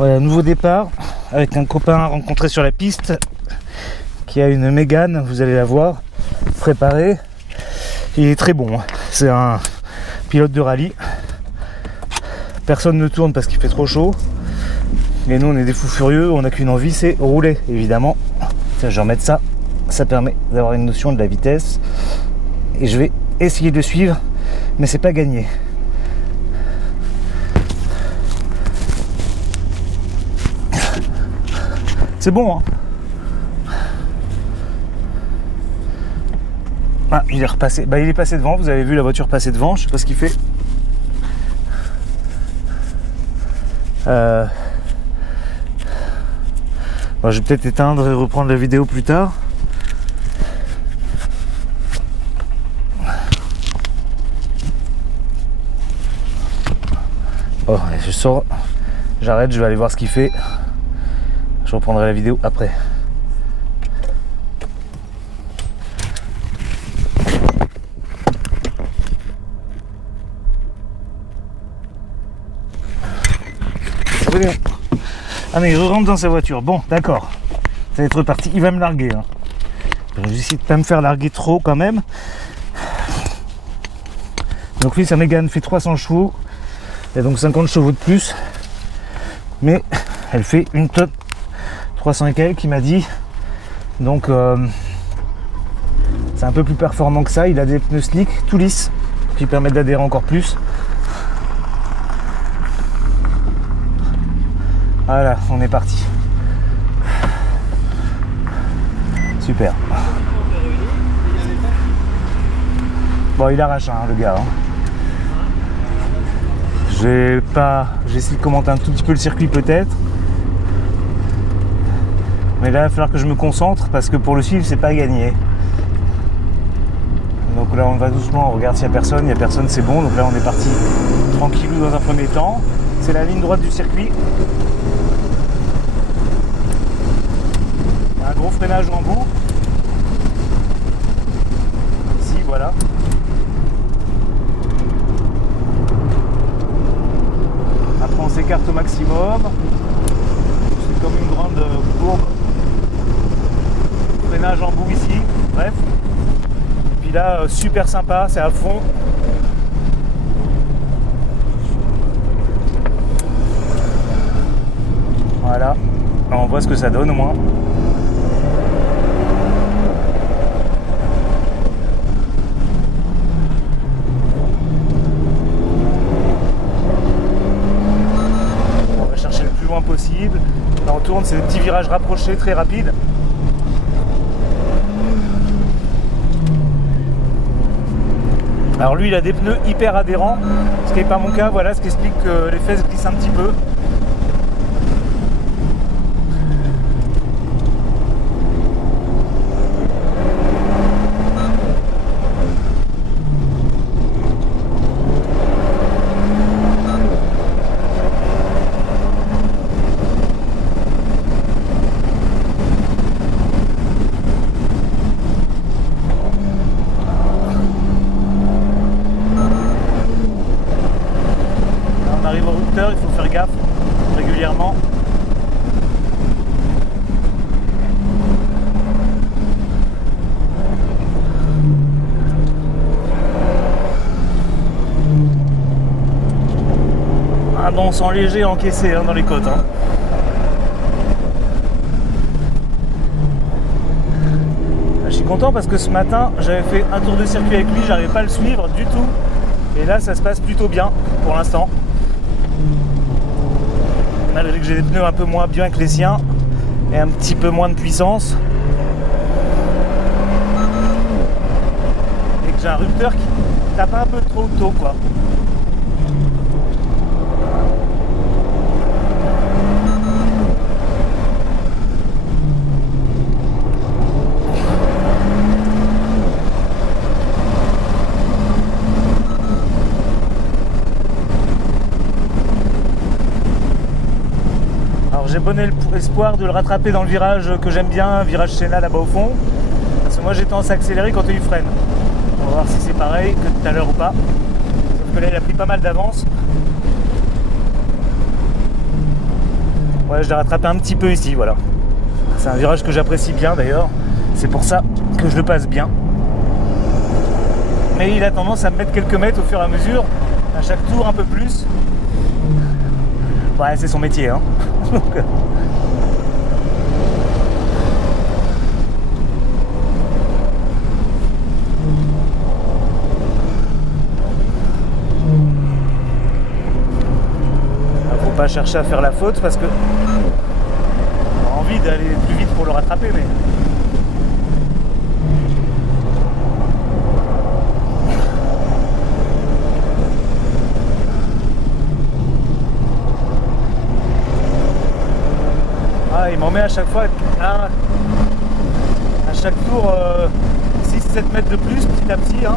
Voilà, nouveau départ avec un copain rencontré sur la piste qui a une Mégane, vous allez la voir, préparée. Il est très bon, c'est un pilote de rallye. Personne ne tourne parce qu'il fait trop chaud. Mais nous on est des fous furieux, on n'a qu'une envie, c'est rouler évidemment. Tiens, je vais remettre ça, ça permet d'avoir une notion de la vitesse. Et je vais essayer de suivre, mais c'est pas gagné. C'est bon, hein. Ah, il est repassé. Bah, il est passé devant. Vous avez vu la voiture passer devant. Je sais pas ce qu'il fait. Bon, je vais peut-être éteindre et reprendre la vidéo plus tard. Oh, je sors. J'arrête. Je vais aller voir ce qu'il fait. Je reprendrai la vidéo après. Ah mais il rentre dans sa voiture. Bon, d'accord. Ça va être reparti. Il va me larguer. Hein. Je vais essayer de pas me faire larguer trop quand même. Donc lui, sa Mégane fait 300 chevaux. Il y a donc 50 chevaux de plus. Mais elle fait une tonne. 300 et quelques, il m'a dit. Donc c'est un peu plus performant que ça. Il a des pneus slick tout lisses qui permettent d'adhérer encore plus. Voilà, on est parti. Super. Bon, il arrache hein, le gars. Hein. J'ai essayé de commenter un tout petit peu le circuit peut-être. Mais là, il va falloir que je me concentre parce que pour le suivre, c'est pas gagné. Donc là, on va doucement, on regarde s'il n'y a personne. Il n'y a personne, c'est bon. Donc là, on est parti tranquillou dans un premier temps. C'est la ligne droite du circuit. Un gros freinage en bout. Ici, voilà. Après, on s'écarte au maximum. C'est comme une grande courbe. Freinage en bout ici, bref. Et puis là, super sympa, c'est à fond. Voilà, alors on voit ce que ça donne au moins. On va chercher le plus loin possible. Là on tourne, c'est des petits virages rapprochés, très rapides. Alors lui il a des pneus hyper adhérents, ce qui n'est pas mon cas, voilà ce qui explique que les fesses glissent un petit peu. Il faut faire gaffe régulièrement. Ah bon, on sent léger encaissé hein, dans les côtes. Hein. Je suis content parce que ce matin, j'avais fait un tour de circuit avec lui, j'arrivais pas à le suivre du tout. Et là, ça se passe plutôt bien pour l'instant. Malgré que j'ai des pneus un peu moins bien que les siens et un petit peu moins de puissance et que j'ai un rupteur qui tape un peu trop tôt quoi. J'ai bon espoir de le rattraper dans le virage que j'aime bien, virage Sénat là-bas au fond. Parce que moi j'ai tendance à accélérer quand il freine. On va voir si c'est pareil que tout à l'heure ou pas. Sauf que là il a pris pas mal d'avance. Ouais, je l'ai rattrapé un petit peu ici, voilà. C'est un virage que j'apprécie bien d'ailleurs. C'est pour ça que je le passe bien. Mais il a tendance à me mettre quelques mètres au fur et à mesure. À chaque tour, un peu plus. Ouais, c'est son métier, hein. Faut pas chercher à faire la faute parce que on a envie d'aller plus vite pour le rattraper, mais il m'en met à chaque fois à chaque tour 6-7 mètres de plus petit à petit, hein.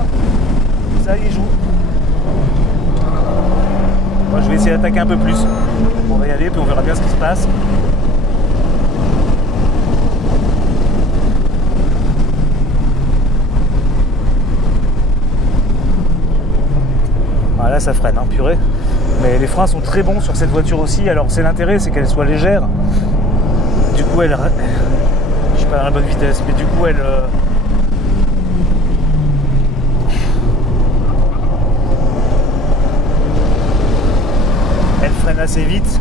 Ça il joue. Moi je vais essayer d'attaquer un peu plus. On va y aller puis on verra bien ce qui se passe. Ah là ça freine, hein, purée. Mais les freins sont très bons sur cette voiture aussi. Alors c'est l'intérêt, c'est qu'elle soit légère. Du coup elle... Je suis pas dans la bonne vitesse, mais du coup elle... Elle freine assez vite,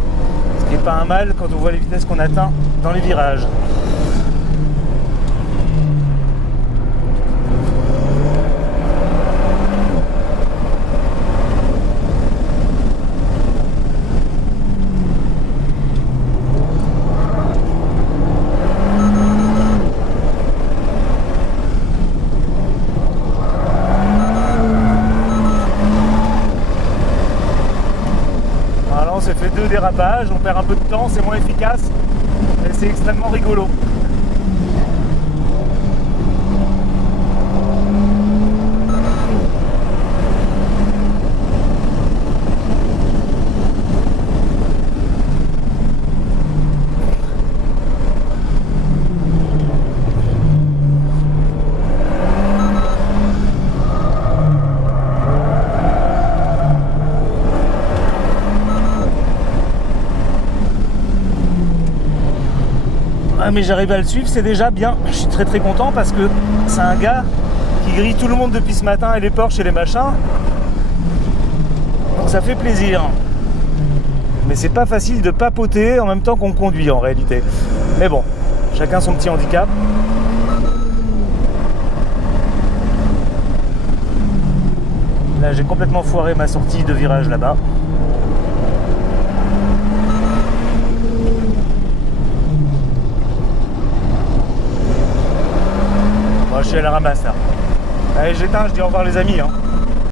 ce qui n'est pas un mal quand on voit les vitesses qu'on atteint dans les virages. On s'est fait 2 dérapages, on perd un peu de temps, c'est moins efficace, mais c'est extrêmement rigolo. Ah, mais j'arrive à le suivre, c'est déjà bien. Je suis très content parce que c'est un gars qui grille tout le monde depuis ce matin, et les Porsche et les machins. Donc ça fait plaisir. Mais c'est pas facile de papoter en même temps qu'on conduit en réalité. Mais bon, chacun son petit handicap. Là j'ai complètement foiré ma sortie de virage là-bas. Je suis à la ramasse là. Allez, j'éteins, je dis au revoir les amis, hein.